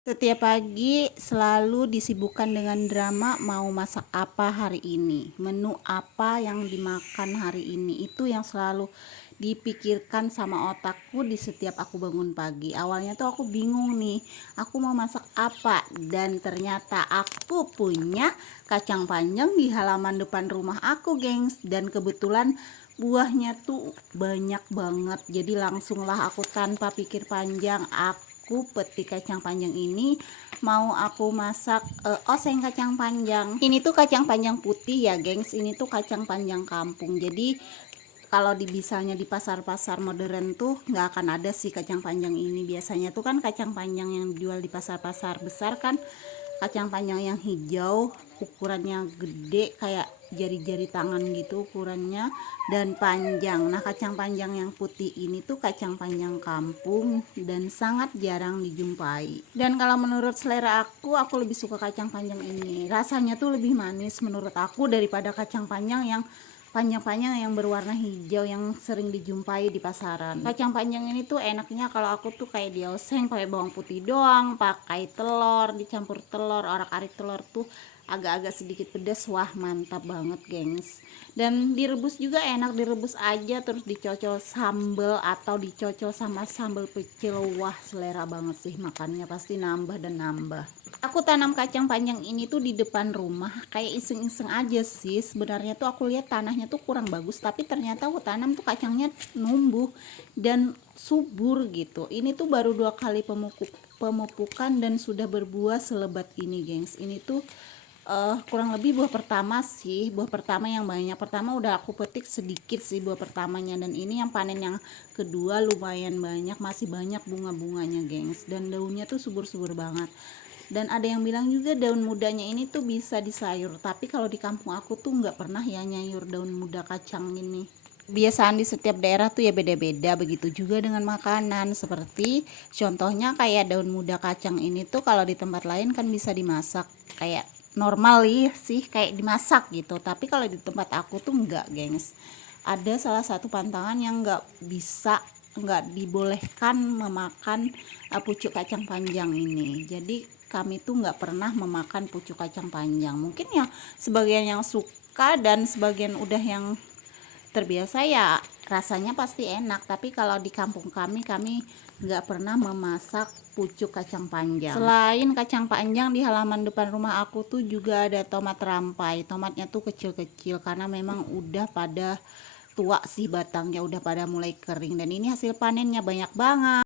Setiap pagi selalu disibukkan dengan drama mau masak apa hari ini, menu apa yang dimakan hari ini. Itu yang selalu dipikirkan sama otakku di setiap aku bangun pagi. Awalnya tuh aku bingung nih, aku mau masak apa, dan ternyata aku punya kacang panjang di halaman depan rumah aku, gengs. Dan kebetulan buahnya tuh banyak banget, jadi langsunglah aku tanpa pikir panjang aku petik kacang panjang ini, mau aku masak oseng kacang panjang. Ini tuh kacang panjang putih ya, gengs. Ini tuh kacang panjang kampung. Jadi kalau misalnya di pasar-pasar modern tuh nggak akan ada sih kacang panjang ini. Biasanya tuh kan kacang panjang yang dijual di pasar-pasar besar kan kacang panjang yang hijau, ukurannya gede kayak jari-jari tangan gitu ukurannya, dan panjang. Nah, kacang panjang yang putih ini tuh kacang panjang kampung dan sangat jarang dijumpai. Dan kalau menurut selera aku lebih suka kacang panjang ini. Rasanya tuh lebih manis menurut aku daripada kacang panjang yang panjang-panjang yang berwarna hijau yang sering dijumpai di pasaran. Kacang panjang ini tuh enaknya kalau aku tuh kayak dioseng pakai bawang putih doang, pakai telur, dicampur telur, orak-arik telur tuh agak-agak sedikit pedas. Wah, mantap banget, gengs. Dan direbus juga enak, direbus aja terus dicocol sambal atau dicocol sama sambal pecel. Wah, selera banget sih, makannya pasti nambah dan nambah. Aku tanam kacang panjang ini tuh di depan rumah kayak iseng-iseng aja sih. Sebenarnya tuh aku lihat tanahnya tuh kurang bagus, tapi ternyata aku tanam tuh kacangnya numbuh dan subur gitu. Ini tuh baru 2 kali pemupukan dan sudah berbuah selebat ini, gengs. Ini tuh kurang lebih buah pertama sih, buah pertama yang banyak. Pertama udah aku petik sedikit sih buah pertamanya, dan ini yang panen yang kedua lumayan banyak, masih banyak bunga-bunganya, gengs. Dan daunnya tuh subur-subur banget. Dan ada yang bilang juga daun mudanya ini tuh bisa disayur, tapi kalau di kampung aku tuh nggak pernah ya nyayur daun muda kacang ini. Kebiasaan di setiap daerah tuh ya beda-beda, begitu juga dengan makanan. Seperti contohnya kayak daun muda kacang ini tuh kalau di tempat lain kan bisa dimasak kayak normal sih, kayak dimasak gitu. Tapi kalau di tempat aku tuh enggak, gengs. Ada salah satu pantangan yang nggak dibolehkan memakan pucuk kacang panjang ini. Jadi kami tuh nggak pernah memakan pucuk kacang panjang. Mungkin ya sebagian yang suka dan sebagian udah yang terbiasa ya rasanya pasti enak. Tapi kalau di kampung kami nggak pernah memasak pucuk kacang panjang. Selain kacang panjang, di halaman depan rumah aku tuh juga ada tomat rampai. Tomatnya tuh kecil-kecil karena memang udah pada tua sih batangnya, udah pada mulai kering. Dan ini hasil panennya banyak banget.